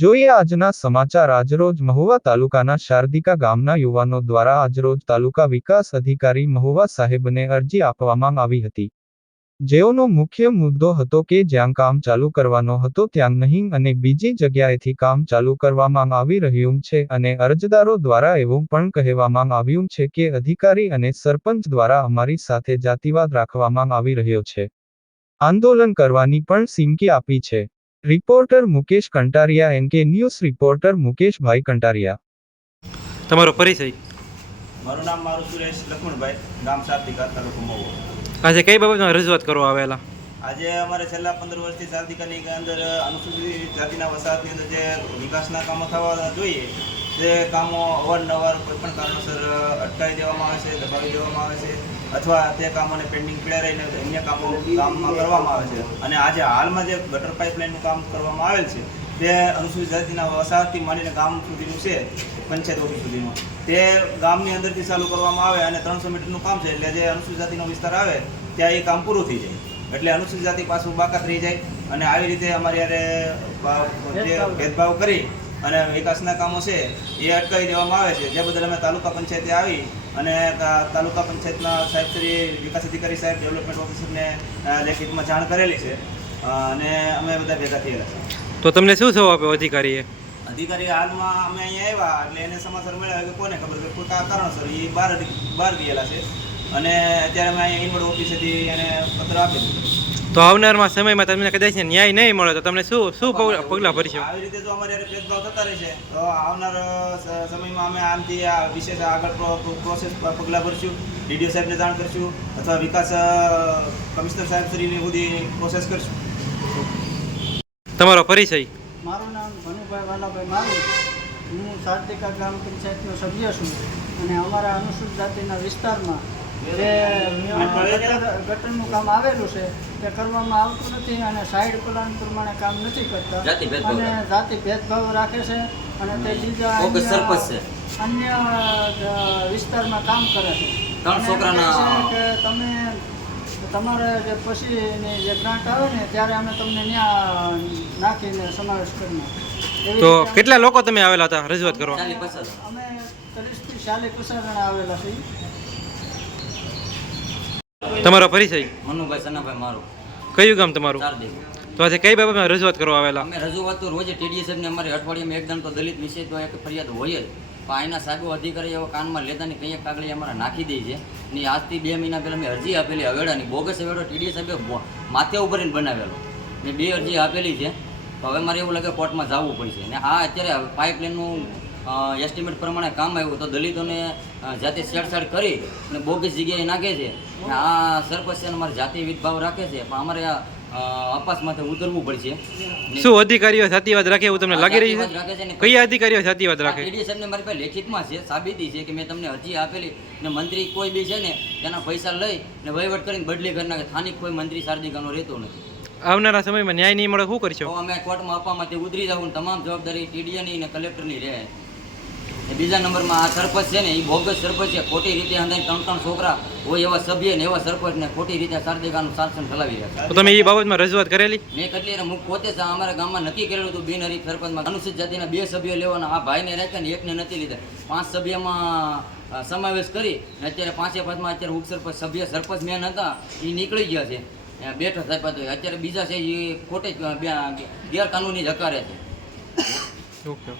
જોઈએ આજના સમાચાર। આજરોજ મહુવા તાલુકાના શારદિકા ગામના યુવાનો દ્વારા આજરોજ તાલુકા વિકાસ અધિકારી મહુવા સાહેબને અરજી આપવામાં આવી હતી, જેઓનો મુખ્ય મુદ્દો હતો કે જ્યાં કામ ચાલુ કરવાનો હતો ત્યાં નહીં અને બીજી જગ્યાએથી કામ ચાલુ કરવામાં આવી રહ્યું છે અને અરજદારો દ્વારા એવું પણ કહેવામાં આવ્યું છે કે અધિકારી અને સરપંચ દ્વારા અમારી સાથે જાતિવાદ રાખવામાં આવી રહ્યો છે, આંદોલન કરવાની પણ ચીમકી આપી છે। Reporter Mukesh Kantariya, NK news reporter Mukeshbhai Kantariya. તમારો પરિચય? મારું નામ સુરેશ લક્ષ્મણભાઈ, ગામ શારદિકા, તાલુકો મહુવા। આજે કઈ બાબતમાં રજૂઆત કરવા આવેલા? આજે અમારે છેલ્લા 15 વર્ષથી શારદિકાની અંદર અનુસૂચિત જાતિના વસાહતની અંદર જે વિકાસના કામો થવા જોઈએ તે કામો અવારનવાર કોઈપણ કારણોસર અટકાવી દેવામાં આવે છે, દબાવી દેવામાં આવે છે અથવા તે કામોને પેન્ડિંગ પડ્યા રહીને અન્ય કામમાં કરવામાં આવે છે। અને આજે હાલમાં જે ગટર પાઇપલાઇનનું કામ કરવામાં આવેલ છે તે અનુસૂચિત જાતિના વસાહતથી માંડીને ગામ સુધીનું છે, પંચાયત ઓફિસ સુધીનું, તે ગામની અંદરથી ચાલુ કરવામાં આવે અને 300 મીટરનું કામ છે એટલે જે અનુસૂચિત જાતિનો વિસ્તાર આવે ત્યાં એ કામ પૂરું થઈ જાય, એટલે અનુસૂચિત જાતિ પાછું બાકાત રહી જાય અને આવી રીતે અમારી યારે જે ભેદભાવ કરી અને વિકાસના કામો છે એ અટકાવી દેવામાં આવે છે, જે બદલ અમે તાલુકા પંચાયતે આવી અને તાલુકા પંચાયતના સાહેબ શ્રી વિકાસ અધિકારી સાહેબ, ડેવલપમેન્ટ ઓફિસરને લેખિતમાં જાણ કરેલી છે અને અમે બધા ભેગા થયેલા છે। તો તમને શું જવાબ આપ્યો અધિકારીએ? અધિકારી હાલમાં અમે અહીંયા આવ્યા એટલે એને સમાચાર મળ્યા કે કોને ખબર કે કોઈ કારણસર એ બહાર ગયેલા છે અને અત્યારે અમે અહીંયા ઇનવર્ડ ઓફિસેથી એને પત્ર આપી દીધો। તો આવનારમાં સમયમાં તમને કદાચ ન્યાય નહીં મળે તો તમને શું પગલાં ભરશો? આવી રીતે જો અમારે ભેદભાવ થતા રહેશે તો આવનાર સમયમાં અમે આમથી આ વિશેષ આગળ પ્રોસેસ પગલાં ભરશું, ડીડીઓ સાહેબને જાણ કરશું અથવા વિકાસ કમિશનર સાહેબ શ્રીની સુધી પ્રોસેસ કરશું। તમારો પરિચય? મારું નામ ભનુભાઈ વાલાભાઈ મારું, હું શારદિકા ગ્રામ પંચાયતનો સભ્ય છું અને અમારા અનુસૂચિત જાતિના વિસ્તારમાં જે ગટરનું કામ આવેલું છે તે કરવામાં આવતું નથી અને સાઈડ પ્લાન પ્રમાણે કામ નથી કરતા અને જાતિ ભેદભાવ રાખે છે અને તે બીજા અન્ય વિસ્તારમાં કામ કરે છે કે તમે તમારે જે પછીની જે ગ્રાન્ટ આવે ને ત્યારે અમે તમને ત્યાં નાખીને સમાવેશ કરીએ। તો કેટલા લોકો તમે આવેલા હતા રજૂઆત કરવા? અમે 30 થી 40 જણા આવેલા છીએ। તમારો પરિચય? મનુભાઈ સનાભાઈ મારું, કયું ગામ તમારું? શારદિકા। તો આજે કઈ બાબતમાં રજૂઆત કરવા આવેલા? અમે રજૂઆત તો રોજ ટીડીએ સાહેબને અમારે અઠવાડિયામાં એકદમ તો દલિત વિશે તો એક ફરિયાદ હોય જ, પણ એના સાહેબો અધિકારી એવા કાનમાં લેતા ને કંઈક કાગળી અમારે નાખી દે છે ને આજથી 2 મહિના પહેલાં મેં અરજી આપેલી અવેડાની, બોગસ અવેડો ટીડીએ સાહેબે માથે ઉભરીને બનાવેલો, મેં 2 અરજી આપેલી છે, તો હવે મારે એવું લાગે કોર્ટમાં જવું પડશે ને આ અત્યારે પાઇપલાઇનનું એસ્ટિમેટ પ્રમાણે કામ આવ્યું તો દલિતોને જાતે છેડછાડ કરી અને બોગસ જગ્યાએ નાખે છે અને આ સરપંચ છે અમારે જાતિ ભેદભાવ રાખે છે, પણ અમારે અપાસ માથે ઉતરવું પડશે। શું અધિકારીઓ જાતિવાદ રાખે એવું તમને લાગી રહ્યું છે? કયા અધિકારીઓ જાતિવાદ રાખે? ટીડીએ સાહેબને મારી પાસે લેખિતમાં છે, સાબિતી છે કે મેં તમને અરજી આપેલી ને મંત્રી કોઈ બી છે ને તેના પૈસા લઈ ને વહીવટ કરીને બદલી કરી નાખે, સ્થાનિક કોઈ મંત્રી શારદિકાનો રહેતો નથી। આવનારા સમયમાં ન્યાય નહીં મળે શું કરશો? તો અમે કોર્ટમાં આપવા માટે ઉતરી જવું, તમામ જવાબદારી ટીડીએની ને કલેક્ટરની રહે। બીજા નંબરમાં આ સરપંચ છે ને એ બોગસ સરપંચ છે, ખોટી રીતે અંદર 3 છોકરા હોય એવા સભ્ય ને એવા સરપંચને ખોટી રીતે શારદિકાનું શાસન ચલાવી રહ્યા છે। તો તમે એ બાબતમાં રજૂઆત કરેલી? મેં કેટલી હું પોતે અમારા ગામમાં નક્કી કરેલું હતું બિનહરીફ સરપંચમાં અનુસૂચિત જાતિના 2 સભ્યો લેવાના, આ ભાઈને રાખ્યા ને એકને નથી લીધા, 5 સભ્યમાં સમાવેશ કરી અને અત્યારે 5માં અત્યારે ઉપસરપંચ સભ્ય સરપંચ મેન હતા એ નીકળી ગયા છે, બેઠો સાહેબ અત્યારે બીજા છે એ ખોટી ગેરકાનૂની જકારે છે। ઓકે।